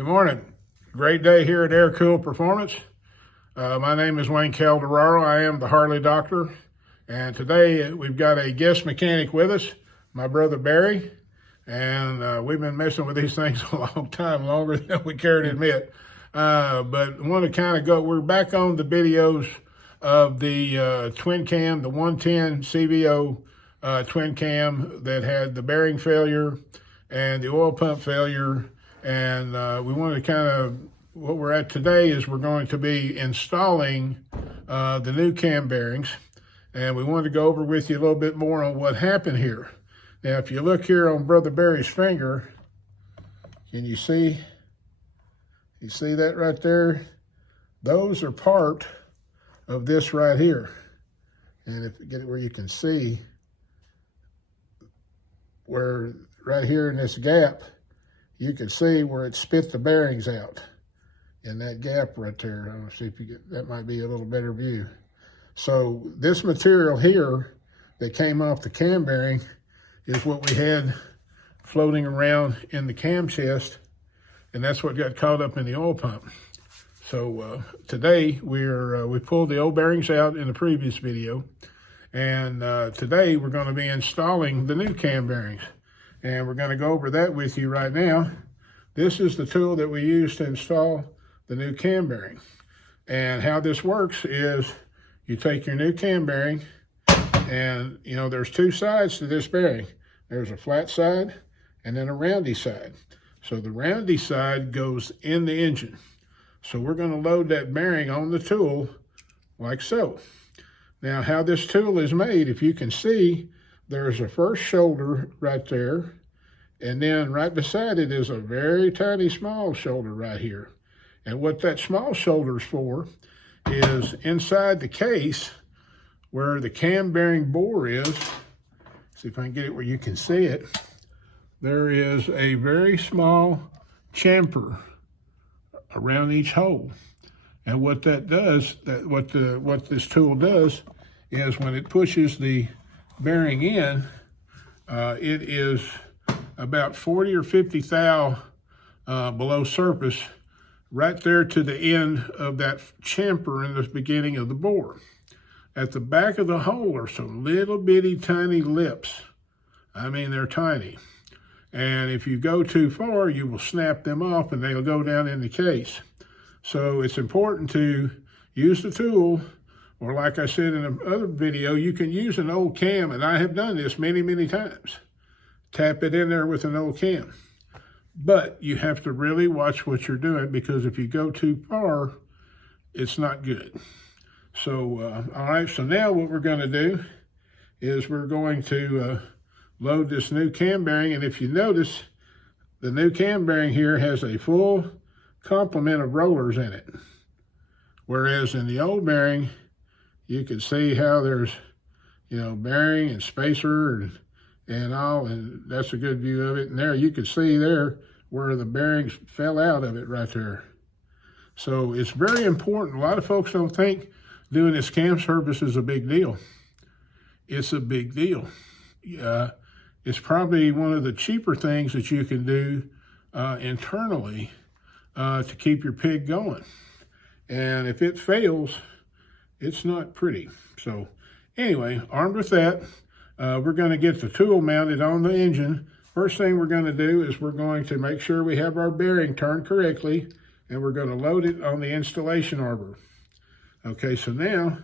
Good morning. Great day here at Air Cool Performance. My name is Wayne Calderaro. I am the Harley Doctor. And today we've got a guest mechanic with us, my brother Barry. And we've been messing with these things a long time, longer than we care to admit. But I want to kind of go, we're back on the videos of the twin cam, the 110 CVO twin cam that had the bearing failure and the oil pump failure. And we want to kind of, what we're at today is we're going to be installing the new cam bearings. And we wanted to go over with you a little bit more on what happened here. Now, if you look here on Brother Barry's finger, can you see? You see that right there? Those are part of this right here. And if you get it where you can see, where right here in this gap, you can see where it spit the bearings out in that gap right there. I want to see if you get, that might be a little better view. So this material here that came off the cam bearing is what we had floating around in the cam chest, and that's what got caught up in the oil pump. So today we pulled the old bearings out in the previous video, and today we're going to be installing the new cam bearings. And we're going to go over that with you right now. This is the tool that we use to install the new cam bearing. And how this works is you take your new cam bearing, and you know there's two sides to this bearing. There's a flat side and then a roundy side. So the roundy side goes in the engine. So we're going to load that bearing on the tool like so. Now how this tool is made, if you can see, there's a first shoulder right there, and then right beside it is a very tiny small shoulder right here. And what that small shoulder is for is inside the case where the cam bearing bore is. See if I can get it where you can see it. There is a very small chamfer around each hole. And what that does, what this tool does is when it pushes the bearing in, it is about 40 or 50 thou below surface, right there to the end of that chamfer in the beginning of the bore. At the back of the hole are some little bitty tiny lips. I mean, they're tiny. And if you go too far, you will snap them off and they'll go down in the case. So it's important to use the tool. Or like I said in another video, you can use an old cam, and I have done this many, many times. Tap it in there with an old cam. But you have to really watch what you're doing, because if you go too far, it's not good. So, all right, so now what we're going to do is we're going to load this new cam bearing. And if you notice, the new cam bearing here has a full complement of rollers in it. Whereas in the old bearing, you can see how there's, you know, bearing and spacer and all, and that's a good view of it. And there you can see there where the bearings fell out of it right there. So it's very important. A lot of folks don't think doing this cam service is a big deal. It's a big deal. It's probably one of the cheaper things that you can do internally to keep your pig going. And if it fails, it's not pretty. So anyway, armed with that, we're going to get the tool mounted on the engine. First thing we're going to do is we're going to make sure we have our bearing turned correctly, and we're going to load it on the installation arbor. Okay, so now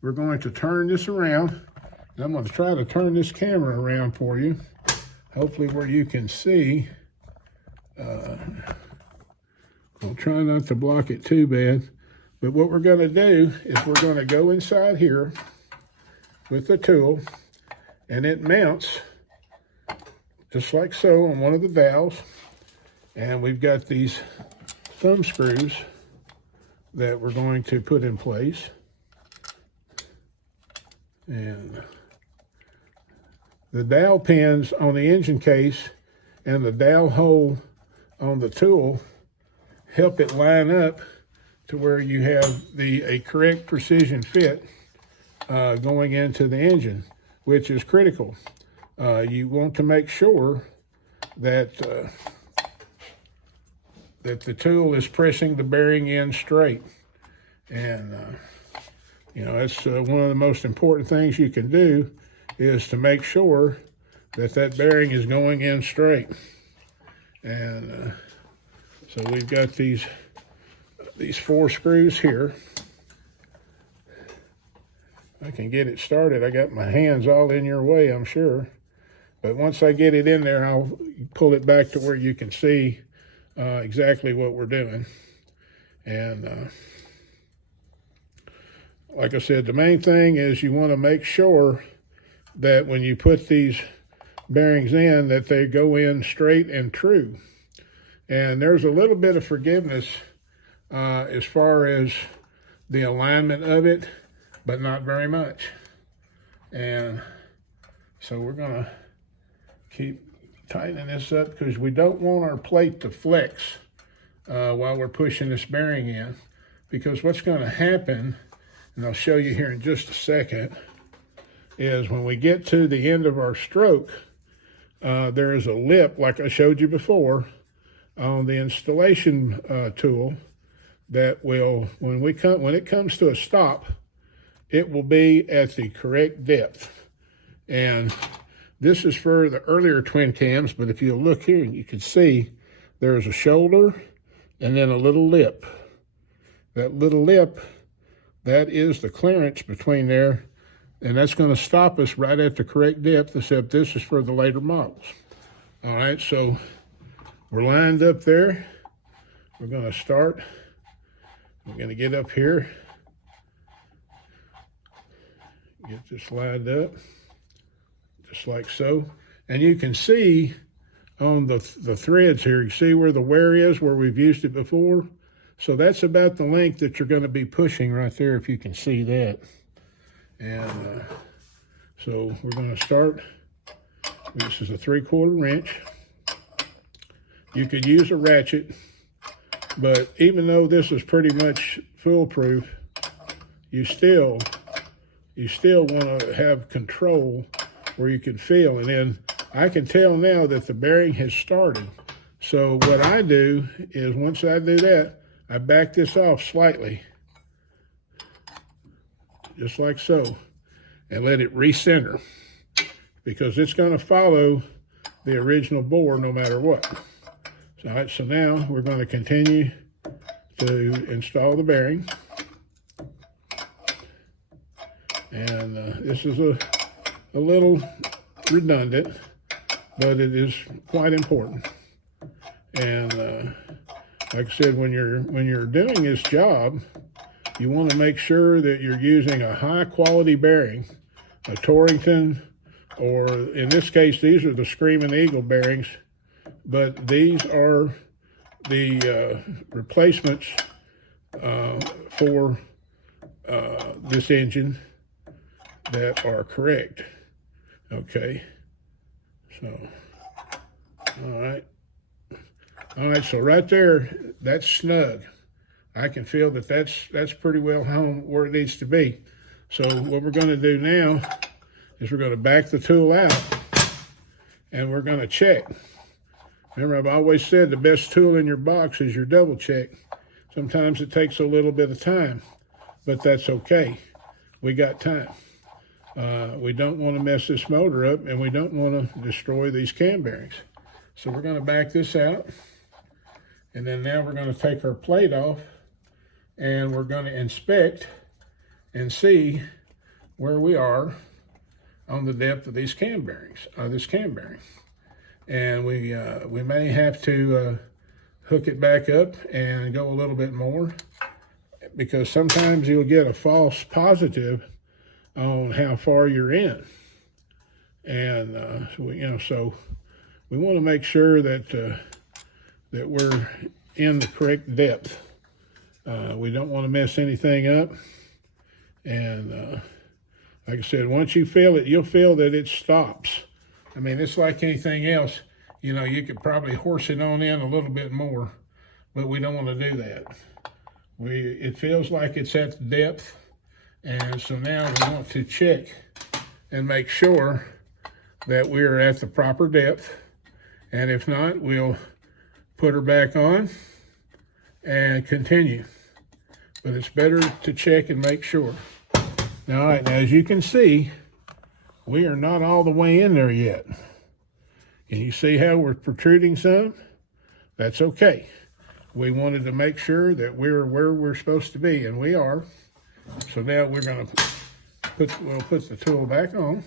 we're going to turn this around. And I'm going to try to turn this camera around for you, hopefully where you can see. I'll try not to block it too bad. But what we're going to do is we're going to go inside here with the tool, and it mounts just like so on one of the valves. And we've got these thumb screws that we're going to put in place. And the dowel pins on the engine case and the dowel hole on the tool help it line up to where you have a correct precision fit going into the engine, which is critical. You want to make sure that that the tool is pressing the bearing in straight. And, you know, that's one of the most important things you can do, is to make sure that that bearing is going in straight. And so we've got these 4 screws here. I can get it started. I got my hands all in your way, I'm sure. But once I get it in there, I'll pull it back to where you can see exactly what we're doing. And like I said, the main thing is you want to make sure that when you put these bearings in, that they go in straight and true. And there's a little bit of forgiveness as far as the alignment of it, but not very much. And so we're gonna keep tightening this up, because we don't want our plate to flex while we're pushing this bearing in, because what's gonna happen, and I'll show you here in just a second, is when we get to the end of our stroke, there is a lip, like I showed you before, on the installation tool, that will, when it comes to a stop, it will be at the correct depth. And this is for the earlier twin cams, but if you look here, you can see there's a shoulder and then a little lip. That little lip, that is the clearance between there, and that's going to stop us right at the correct depth, except this is for the later models. All right, so we're lined up there. We're going to start. We're going to get up here. Get this lined up, just like so. And you can see on the threads here, you see where the wear is, where we've used it before? So that's about the length that you're going to be pushing right there, if you can see that. And so we're going to start. This is a 3/4 inch. You could use a ratchet, but even though this is pretty much foolproof, you still want to have control where you can feel. And then I can tell now that the bearing has started. So what I do is, once I do that, I back this off slightly, just like so, and let it recenter, because it's going to follow the original bore no matter what. So, all right, so now we're going to continue to install the bearing. And this is a little redundant, but it is quite important. And like I said, when you're doing this job, you want to make sure that you're using a high quality bearing, a Torrington, or in this case, these are the Screaming Eagle bearings, but these are the replacements for this engine that are correct. Okay, so all right, so right there, that's snug. I can feel that that's pretty well home where it needs to be. So what we're going to do now is we're going to back the tool out, and we're going to check. Remember, I've always said the best tool in your box is your double check. Sometimes it takes a little bit of time, but that's okay. We got time. We don't want to mess this motor up, and we don't want to destroy these cam bearings. So we're going to back this out, and then now we're going to take our plate off, and we're going to inspect and see where we are on the depth of these cam bearings, this cam bearing. And we may have to hook it back up and go a little bit more, because sometimes you'll get a false positive on how far you're in. And so we want to make sure that that we're in the correct depth. We don't want to mess anything up. And like I said, once you feel it, you'll feel that it stops. I mean, it's like anything else. You know, you could probably horse it on in a little bit more, but we don't want to do that. It feels like it's at the depth, and so now we want to check and make sure that we're at the proper depth. And if not, we'll put her back on and continue. But it's better to check and make sure. Now, all right, now as you can see, we are not all the way in there yet. Can you see how we're protruding some? That's okay. We wanted to make sure that we're where we're supposed to be, and we are. So now we're going to we'll put the tool back on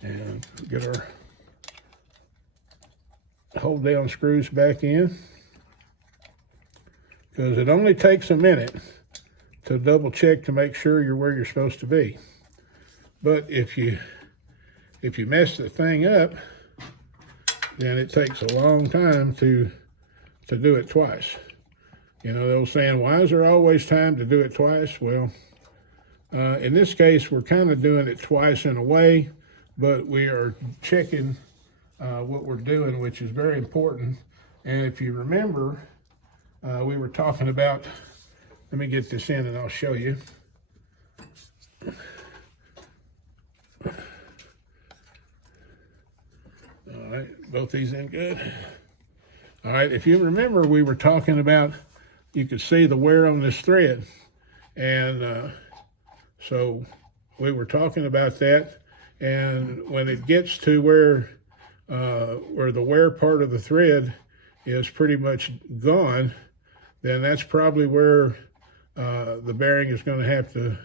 and get our hold down screws back in, because it only takes a minute to double check to make sure you're where you're supposed to be. But if you mess the thing up, then it takes a long time to do it twice. You know, they were saying, why is there always time to do it twice? Well, in this case, we're kind of doing it twice in a way, but we are checking what we're doing, which is very important. And if you remember, we were talking about, let me get this in and I'll show you. All right, both these in good. All right, if you remember, we were talking about, you could see the wear on this thread. And so we were talking about that. And when it gets to where the wear part of the thread is pretty much gone, then that's probably where the bearing is going to have to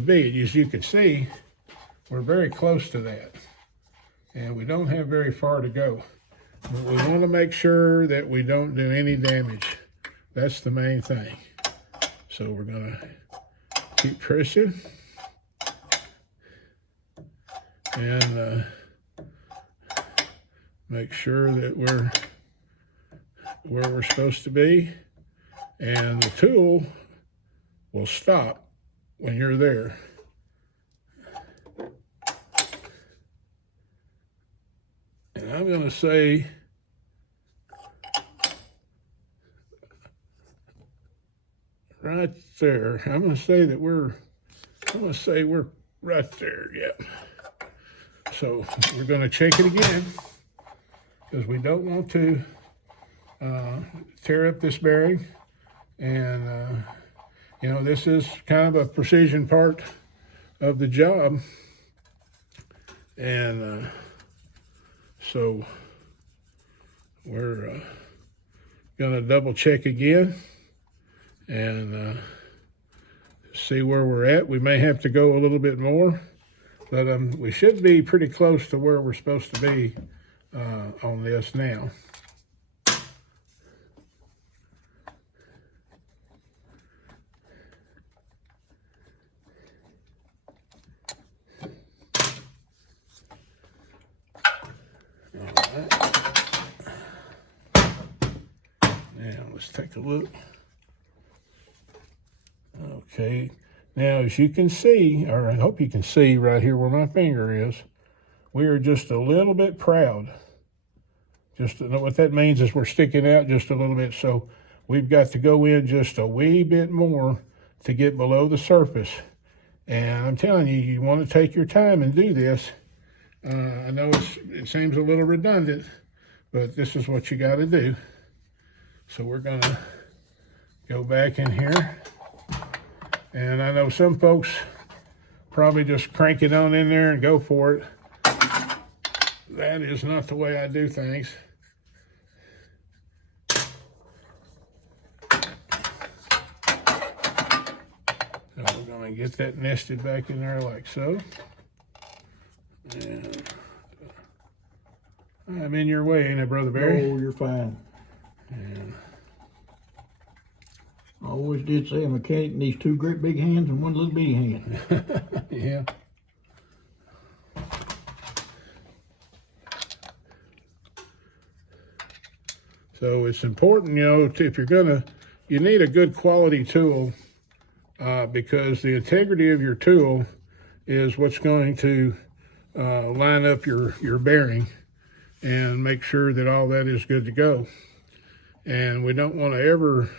be. As you can see, we're very close to that. And we don't have very far to go. But we want to make sure that we don't do any damage. That's the main thing. So we're going to keep pressing. And make sure that we're where we're supposed to be. And the tool will stop when you're there. And I'm going to say right there. I'm going to say we're right there. Yep. So we're going to check it again, because we don't want to tear up this bearing. And you know, this is kind of a precision part of the job. And so we're going to double check again and see where we're at. We may have to go a little bit more, but we should be pretty close to where we're supposed to be on this now. Now let's take a look. Okay, now as you can see, or I hope you can see right here where my finger is, we are just a little bit proud. Just what that means is we're sticking out just a little bit, so we've got to go in just a wee bit more to get below the surface. And I'm telling you, you want to take your time and do this. I know it seems a little redundant, but this is what you got to do. So we're going to go back in here. And I know some folks probably just crank it on in there and go for it. That is not the way I do things. So we're going to get that nested back in there like so. And I'm in your way, ain't I, Brother Barry? Oh, you're fine. And I always did say a mechanic needs two great big hands and one little bitty hand. yeah. So it's important, you know, if you're you need a good quality tool because the integrity of your tool is what's going to line up your bearing and make sure that all that is good to go. And we don't want to ever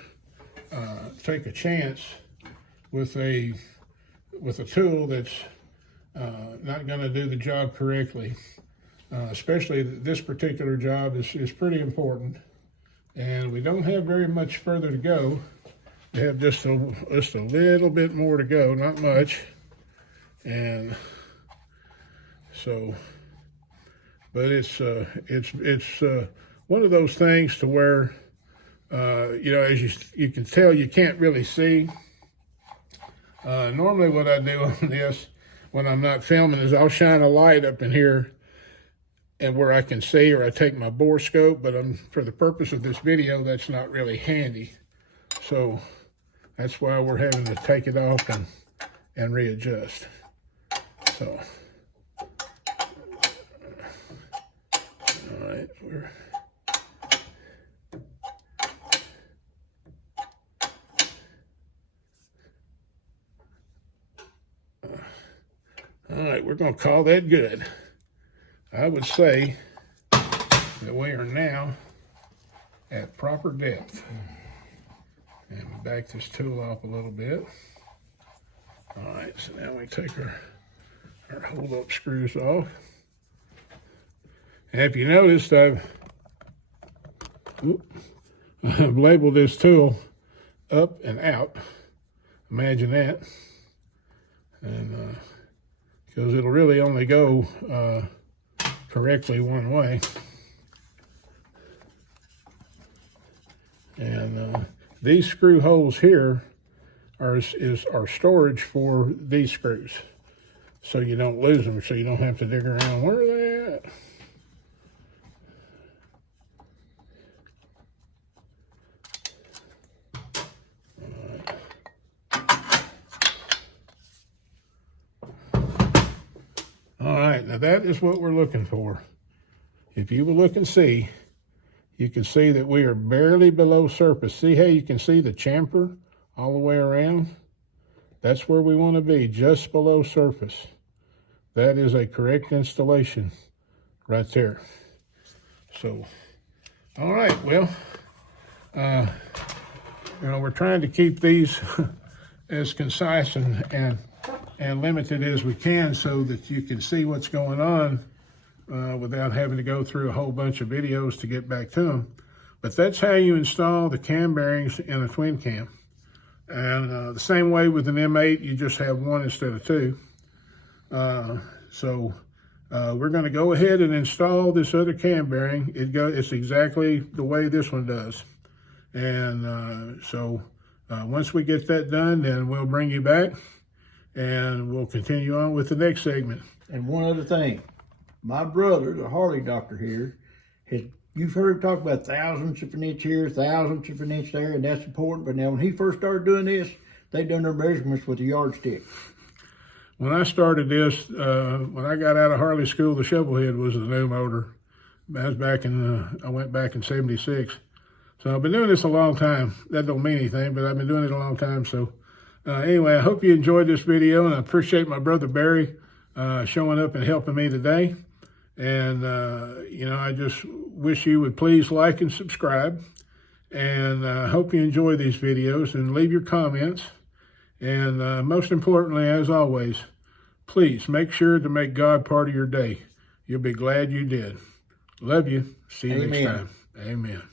take a chance with a tool that's not going to do the job correctly. Especially this particular job is pretty important. And we don't have very much further to go. We have just a little bit more to go, not much. And so, but it's one of those things to where, you know, as you can tell, you can't really see. Normally what I do on this when I'm not filming is I'll shine a light up in here and where I can see, or I take my bore scope, but for the purpose of this video, that's not really handy. So that's why we're having to take it off and readjust. So, all right, we're going to call that good. I would say that we are now at proper depth. And we back this tool off a little bit. All right, so now we take our hold-up screws off. And if you noticed, I've labeled this tool up and out. Imagine that. And because it'll really only go correctly one way. And these screw holes here are storage for these screws, so you don't lose them, so you don't have to dig around. Where are they at? All right, now that is what we're looking for. If you will look and see, you can see that we are barely below surface. See how you can see the chamfer all the way around? That's where we want to be, just below surface. That is a correct installation right there. So, all right, well, you know, we're trying to keep these as concise and limited as we can so that you can see what's going on without having to go through a whole bunch of videos to get back to them. But that's how you install the cam bearings in a twin cam. And the same way with an M8, you just have one instead of two. So we're going to go ahead and install this other cam bearing. It's exactly the way this one does. And so once we get that done, then we'll bring you back and we'll continue on with the next segment. And one other thing, my brother, the Harley Doctor here, you've heard him talk about thousandths of an inch here, thousandths of an inch there, and that's important. But now when he first started doing this, they done their measurements with a yardstick. When I started this, when I got out of Harley school, the shovel head was the new motor. That was back in, I went back in 76. So I've been doing this a long time. That don't mean anything, but I've been doing it a long time. So anyway, I hope you enjoyed this video, and I appreciate my brother Barry showing up and helping me today. And, you know, I just wish you would please like and subscribe. And I hope you enjoy these videos and leave your comments. And most importantly, as always, please make sure to make God part of your day. You'll be glad you did. Love you. See you next time. Amen.